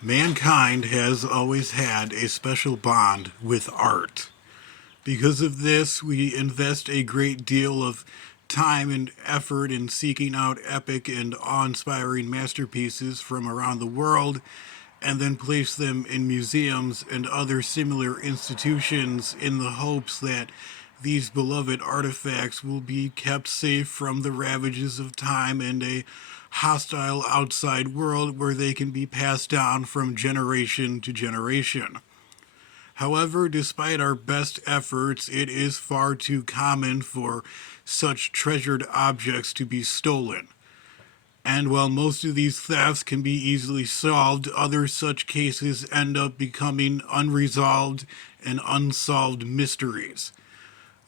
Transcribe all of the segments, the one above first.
Mankind has always had a special bond with art. Because of this, we invest a great deal of time and effort in seeking out epic and awe inspiring masterpieces from around the world and then place them in museums and other similar institutions in the hopes that these beloved artifacts will be kept safe from the ravages of time and a hostile outside world where they can be passed down from generation to generation. However, despite our best efforts, it is far too common for such treasured objects to be stolen. And while most of these thefts can be easily solved, other such cases end up becoming unresolved and unsolved mysteries.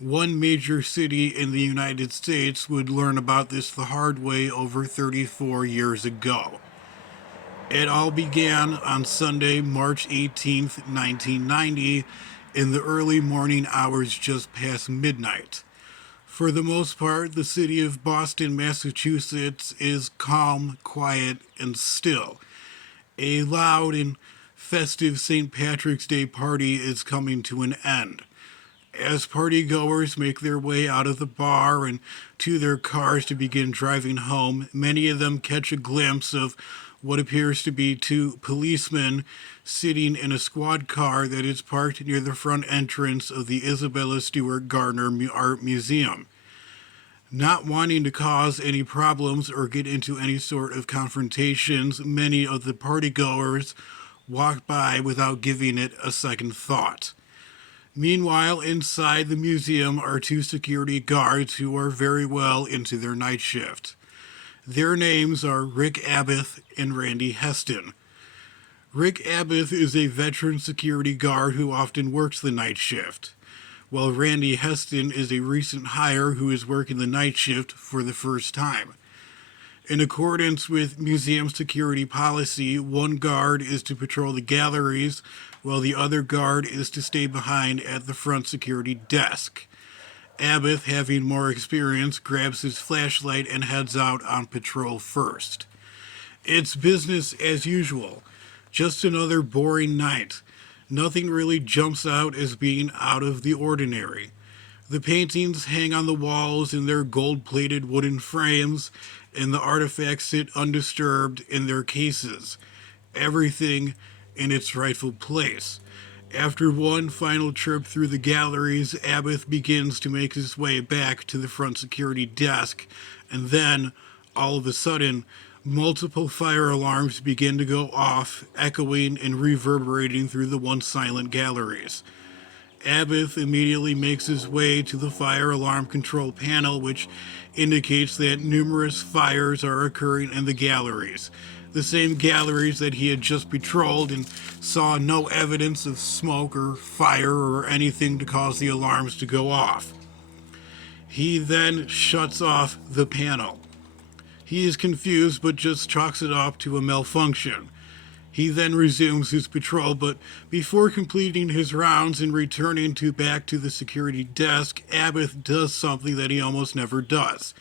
One major city in the United States would learn about this the hard way over 34 years ago. It all began on Sunday, March 18th, 1990, in the early morning hours just past midnight. For the most part, the city of Boston, Massachusetts is calm, quiet, and still. A loud and festive St. Patrick's Day party is coming to an end. As partygoers make their way out of the bar and to their cars to begin driving home, many of them catch a glimpse of what appears to be two policemen sitting in a squad car that is parked near the front entrance of the Isabella Stewart Gardner Art Museum. Not wanting to cause any problems or get into any sort of confrontations, many of the partygoers walk by without giving it a second thought. Meanwhile, inside the museum are two security guards who are very well into their night shift. Their names are Rick Abbott and Randy Heston. Rick Abbott is a veteran security guard who often works the night shift, while Randy Heston is a recent hire who is working the night shift for the first time. In accordance with museum security policy, one guard is to patrol the galleries, while the other guard is to stay behind at the front security desk. Abbott, having more experience, grabs his flashlight and heads out on patrol first. It's business as usual. Just another boring night. Nothing really jumps out as being out of the ordinary. The paintings hang on the walls in their gold plated wooden frames, and the artifacts sit undisturbed in their cases. Everything in its rightful place. After one final trip through the galleries, Abbott begins to make his way back to the front security desk, and then, all of a sudden, multiple fire alarms begin to go off, echoing and reverberating through the once silent galleries. Abbott immediately makes his way to the fire alarm control panel, which indicates that numerous fires are occurring in the galleries. The same galleries that he had just patrolled and saw no evidence of smoke or fire or anything to cause the alarms to go off. He then shuts off the panel. He is confused but just chalks it up to a malfunction. He then resumes his patrol, but before completing his rounds and returning back to the security desk, Abbott does something that he almost never does.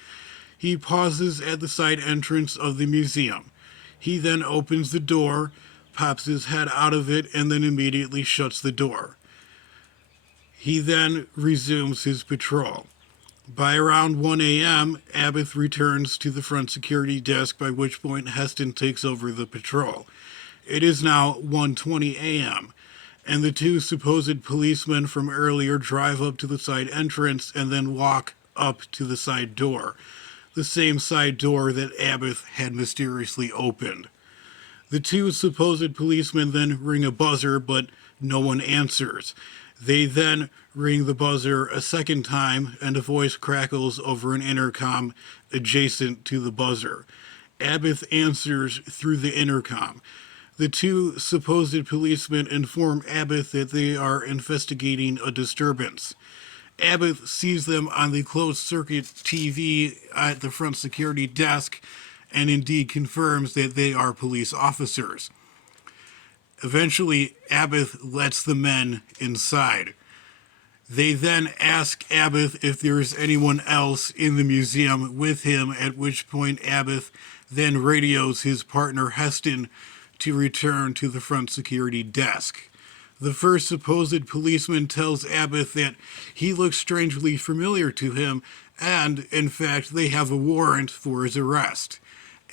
He pauses at the side entrance of the museum. He then opens the door, pops his head out of it, and then immediately shuts the door. He then resumes his patrol. By around 1 a.m., Abbott returns to the front security desk, by which point Heston takes over the patrol. It is now 1:20 a.m., and the two supposed policemen from earlier drive up to the side entrance and then walk up to the side door, the same side door that Abbott had mysteriously opened. The two supposed policemen then ring a buzzer, but no one answers. They then ring the buzzer a second time, and a voice crackles over an intercom adjacent to the buzzer. Abbott answers through the intercom. The two supposed policemen inform Abbott that they are investigating a disturbance. Abbott sees them on the closed circuit TV at the front security desk and indeed confirms that they are police officers. Eventually, Abbott lets the men inside. They then ask Abbott if there is anyone else in the museum with him, at which point Abbott then radios his partner Heston to return to the front security desk. The first supposed policeman tells Abbott that he looks strangely familiar to him, and, in fact, they have a warrant for his arrest.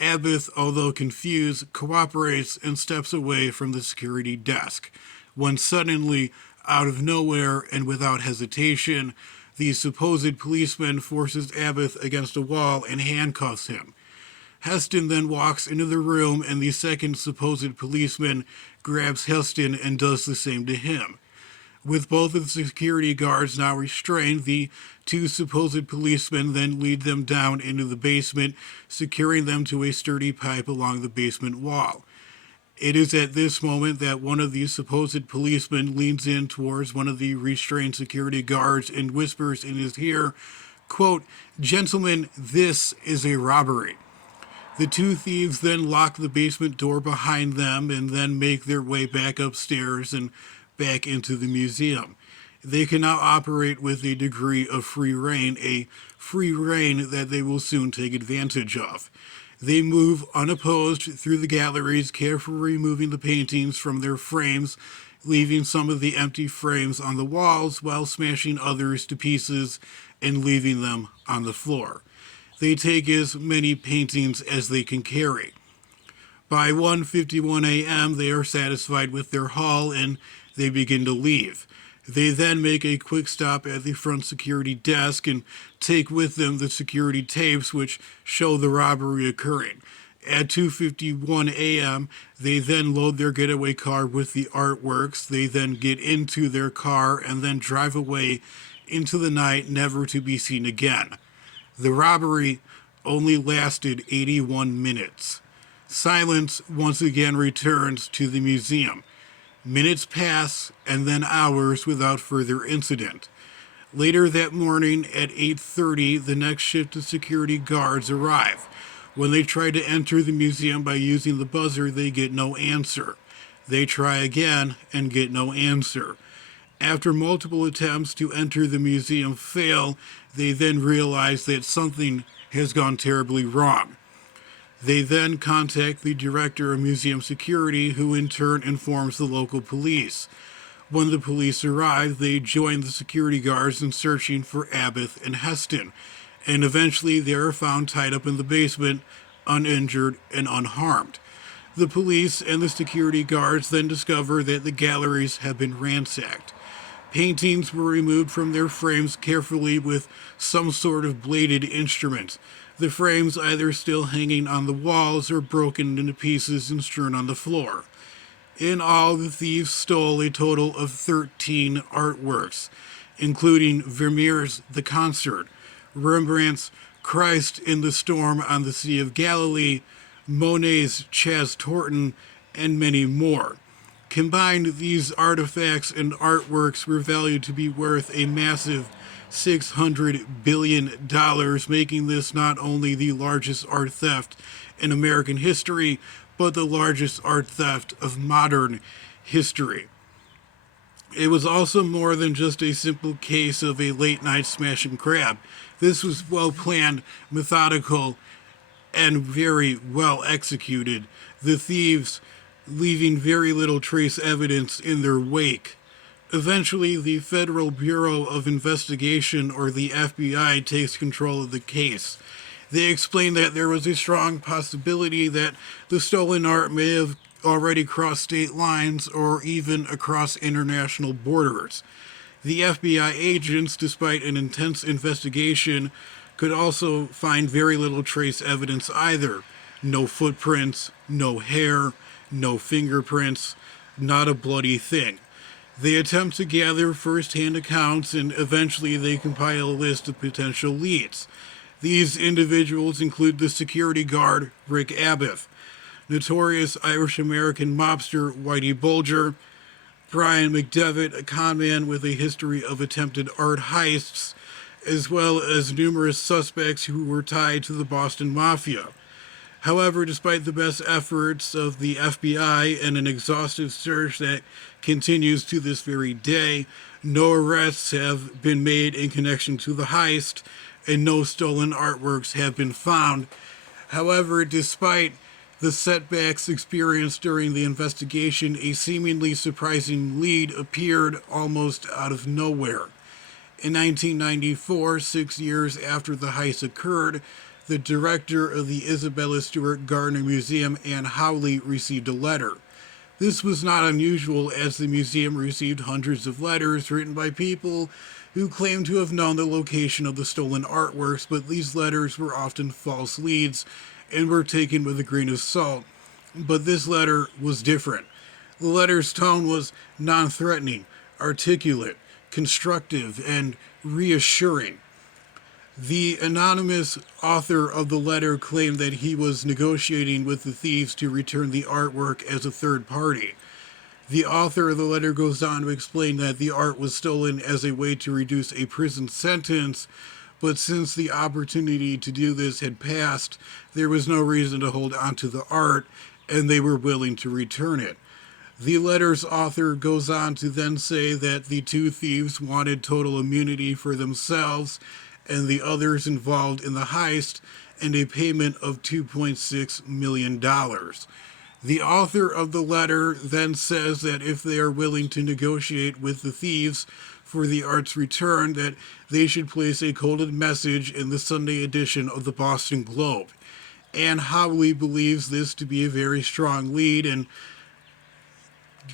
Abbott, although confused, cooperates and steps away from the security desk, when suddenly, out of nowhere and without hesitation, the supposed policeman forces Abbott against a wall and handcuffs him. Heston then walks into the room, and the second supposed policeman grabs Heston and does the same to him. With both of the security guards now restrained, the two supposed policemen then lead them down into the basement, securing them to a sturdy pipe along the basement wall. It is at this moment that one of the supposed policemen leans in towards one of the restrained security guards and whispers in his ear, quote, "Gentlemen, this is a robbery." The two thieves then lock the basement door behind them and then make their way back upstairs and back into the museum. They can now operate with a degree of free rein that they will soon take advantage of. They move unopposed through the galleries, carefully removing the paintings from their frames, leaving some of the empty frames on the walls while smashing others to pieces and leaving them on the floor. They take as many paintings as they can carry. By 1:51 a.m., they are satisfied with their haul and they begin to leave. They then make a quick stop at the front security desk and take with them the security tapes which show the robbery occurring. At 2:51 a.m., they then load their getaway car with the artworks. They then get into their car and then drive away into the night, never to be seen again. The robbery only lasted 81 minutes. Silence once again returns to the museum. Minutes pass and then hours without further incident. Later that morning at 8:30, the next shift of security guards arrive. When they try to enter the museum by using the buzzer, they get no answer. They try again and get no answer. After multiple attempts to enter the museum fail, they then realize that something has gone terribly wrong. They then contact the director of museum security, who in turn informs the local police. When the police arrive, they join the security guards in searching for Abbott and Heston, and eventually they are found tied up in the basement, uninjured and unharmed. The police and the security guards then discover that the galleries have been ransacked. Paintings were removed from their frames carefully with some sort of bladed instrument, the frames either still hanging on the walls or broken into pieces and strewn on the floor. In all, the thieves stole a total of 13 artworks, including Vermeer's The Concert, Rembrandt's Christ in the Storm on the Sea of Galilee, Monet's Chas Torton, and many more. Combined, these artifacts and artworks were valued to be worth a massive $600 billion, making this not only the largest art theft in American history, but the largest art theft of modern history. It was also more than just a simple case of a late-night smash and grab. This was well-planned, methodical, and very well executed. The thieves leaving very little trace evidence in their wake. Eventually, the Federal Bureau of Investigation, or the FBI, takes control of the case. They explain that there was a strong possibility that the stolen art may have already crossed state lines or even across international borders. The FBI agents, despite an intense investigation, could also find very little trace evidence either. No footprints, no hair, no fingerprints, not a bloody thing. They attempt to gather first-hand accounts and eventually they compile a list of potential leads. These individuals include the security guard, Rick Abbott, notorious Irish-American mobster, Whitey Bulger, Brian McDevitt, a conman with a history of attempted art heists, as well as numerous suspects who were tied to the Boston Mafia. However, despite the best efforts of the FBI and an exhaustive search that continues to this very day, no arrests have been made in connection to the heist, and no stolen artworks have been found. However, despite The setbacks experienced during the investigation, a seemingly surprising lead appeared almost out of nowhere. In 1994, 6 years after the heist occurred, the director of the Isabella Stewart Gardner Museum, Anne Howley, received a letter. This was not unusual, as the museum received hundreds of letters written by people who claimed to have known the location of the stolen artworks, but these letters were often false leads and were taken with a grain of salt. But this letter was different. The letter's tone was non threatening, articulate, constructive, and reassuring. The anonymous author of the letter claimed that he was negotiating with the thieves to return the artwork as a third party. The author of the letter goes on to explain that the art was stolen as a way to reduce a prison sentence, but since the opportunity to do this had passed, there was no reason to hold on to the art, and they were willing to return it. The letter's author goes on to then say that the two thieves wanted total immunity for themselves and the others involved in the heist, and a payment of $2.6 million. The author of the letter then says that if they are willing to negotiate with the thieves for the art's return, that they should place a coded message in the Sunday edition of the Boston Globe. Anne Howley believes this to be a very strong lead, and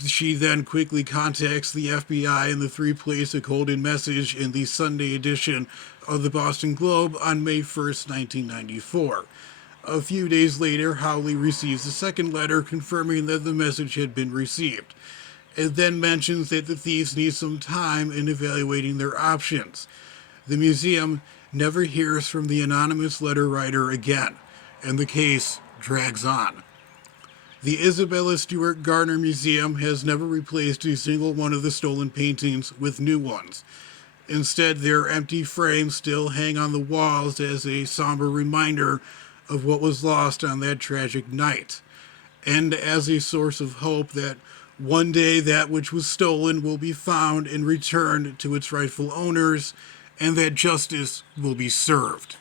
she then quickly contacts the FBI, and the three place a coded message in the Sunday edition of the Boston Globe on May 1st, 1994. A few days later, Howley receives a second letter confirming that the message had been received. It then mentions that the thieves need some time in evaluating their options. The museum never hears from the anonymous letter writer again, and the case drags on. The Isabella Stewart Gardner Museum has never replaced a single one of the stolen paintings with new ones. Instead, their empty frames still hang on the walls as a somber reminder of what was lost on that tragic night, and as a source of hope that one day that which was stolen will be found and returned to its rightful owners, and that justice will be served.